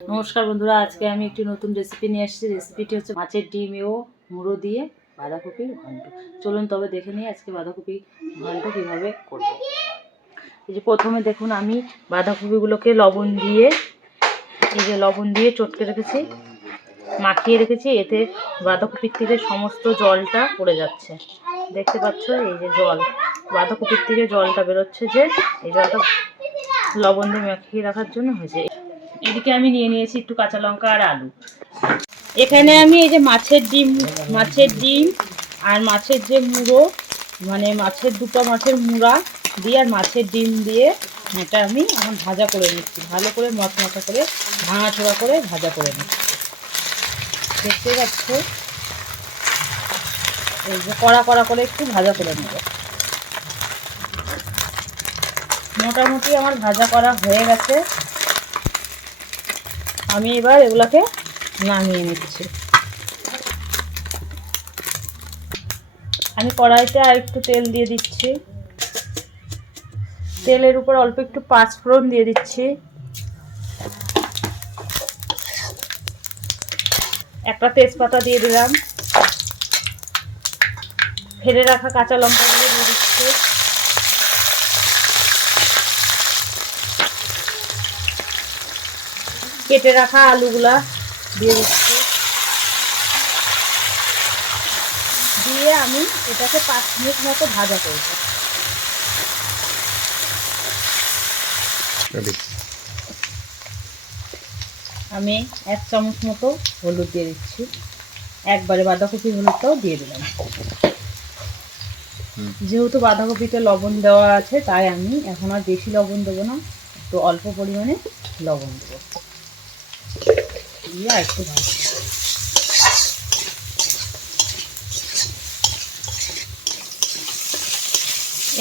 নমস্কার বন্ধুরা, আজকে আমি একটি নতুন রেসিপি নিয়ে এসেছি। রেসিপিটি হচ্ছে মাছের ডিম ও মুড়ো দিয়ে বাঁধাকপির ঘন্ট। চলুন তবে দেখে নিই আজকে বাঁধাকপি ঘন্ট কীভাবে করব। এই যে প্রথমে দেখুন, আমি বাঁধাকপিগুলোকে লবণ দিয়ে চটকে রেখেছি, মাখিয়ে রেখেছি। এতে বাঁধাকপির থেকে সমস্ত জলটা পড়ে যাচ্ছে, দেখতে পাচ্ছ। এই যে জল, বাঁধাকপির থেকে জলটা বেরোচ্ছে, যে এই জলটা লবণ দিয়ে মাখিয়ে রাখার জন্য হয়েছে। এদিকে আমি নিয়ে নিয়েছি একটু কাঁচা লঙ্কা আর আলু। এখানে আমি এই যে মাছের ডিম আর মাছের যে মুড়ো, মানে দুটো মাছের মুড়া দিয়ে আর মাছের ডিম দিয়ে এটা আমি এখন ভাজা করে নিচ্ছি। ভালো করে মচমচা করে ভাঙাচোড়া করে ভাজা করে নিচ্ছি। দেখতে পাচ্ছ, এই যে কড়া কড়া করে একটু ভাজা করে নেব। মোটামুটি আমার ভাজা করা হয়ে গেছে। আমি এবার এগুলাকে নামিয়ে নিচ্ছি। আমি কড়াইতে আর একটু তেল দিয়ে দিচ্ছি। তেলের উপর অল্প একটু পাঁচফোড়ন দিয়ে দিচ্ছি, একটা তেজপাতা দিয়ে দিলাম, ফেলে রাখা কাঁচা লঙ্কাগুলো দিয়ে দিচ্ছি, কেটে রাখা আলুগুলা দিয়ে দিচ্ছি, দিয়ে আমি এটাকে 5 মিনিট মতো ভাজা করব। আমি 1 চামচ মতো হলুদ দিয়ে দিচ্ছি, একবারে বাঁধাকপি হলুদটাও দিয়ে দিলাম। যেহেতু বাঁধাকপিতে লবণ দেওয়া আছে, তাই আমি এখন আর বেশি লবণ দেবো না, একটু অল্প পরিমাণে লবণ দেবো, দিয়ে আর একটু ভাজবো।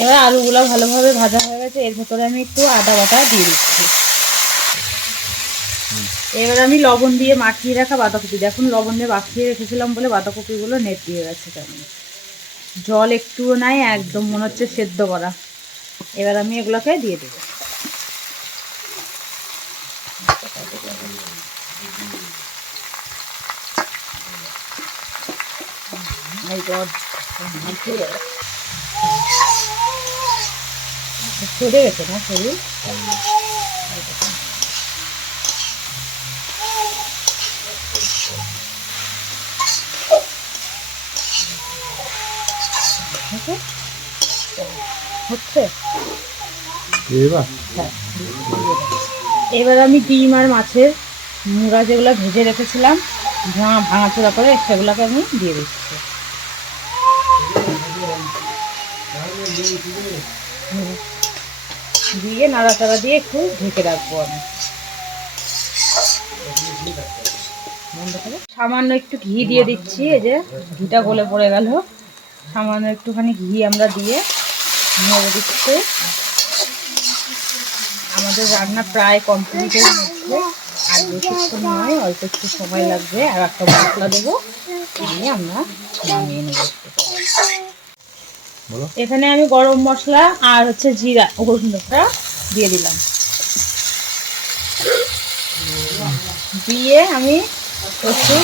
এবার আলুগুলো ভালোভাবে ভাজা হয়ে গেছে। এর ভেতরে আমি একটু আদা বাটা দিয়ে দিচ্ছি। এবার আমি লবণ দিয়ে মাখিয়ে রাখা বাঁধাকপি, দেখুন লবণ দিয়ে মাখিয়ে রেখেছিলাম বলে বাঁধাকপিগুলো নেট দিয়ে গেছে, তেমন জল একটুও নাই, একদম মনে হচ্ছে সেদ্ধ করা। এবার আমি এগুলোকে দিয়ে দেবো। চলে গেছে না শরীর। হচ্ছে এবার আমি ডিম আর মাছের মুড়া যেগুলো ভেজে রেখেছিলাম ভাঙাচোড়া করে, সেগুলোকে আমি দিয়ে দিচ্ছি। দিয়ে নাড়াচাড়া দিয়ে একটু ঢেকে রাখবো আমি। সামান্য একটু ঘি দিয়ে দিচ্ছি। এই যে ঘিটা গলে পড়ে গেল, সামান্য একটুখানি ঘি আমরা দিয়ে নেড়ে দিচ্ছি। আমাদের রান্না প্রায় কমপ্লিটের মধ্যে, আর বেশিক্ষণ নয়, অল্প একটু সময় লাগবে। আর একটা মশলা দেবো, দিয়ে আমরা নামিয়ে নেব। এখানে আমি গরম মশলা আর হচ্ছে জিরা গন্ধটা দিয়ে দিলাম, দিয়ে আমি একটু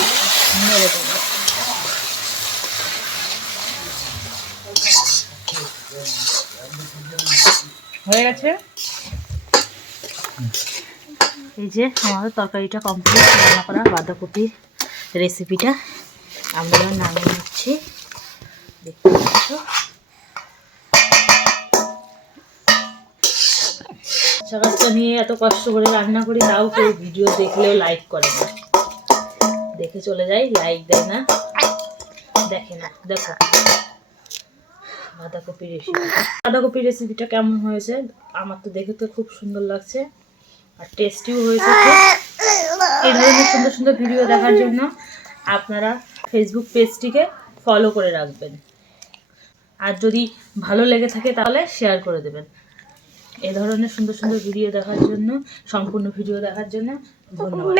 নেড়ে দেবো। হয়ে গেছে। এই যে আমাদের তরকারিটা কমপ্লিট, রান্না করা বাঁধাকপির রেসিপিটা আমরা নামিয়ে নিচ্ছি। দেখতে পাচ্ছ, বাচ্চা নিয়ে এত কষ্ট করে রান্না করি, তাও কেউ ভিডিও দেখলেও লাইক করে না। দেখে চলে যায়, লাইক দেয় না, দেখে না। দেখো বাঁধাকপির রেসিপিটা কেমন হয়েছে। আমার তো দেখে তো খুব সুন্দর লাগছে, আর টেস্টিও হয়েছে। এই ধরনের সুন্দর সুন্দর ভিডিও দেখার জন্য আপনারা ফেসবুক পেজটিকে ফলো করে রাখবেন, আর যদি ভালো লেগে থাকে তাহলে শেয়ার করে দেবেন। এই ধরনের সুন্দর সুন্দর ভিডিও দেখার জন্য, সম্পূর্ণ ভিডিও দেখার জন্য ধন্যবাদ।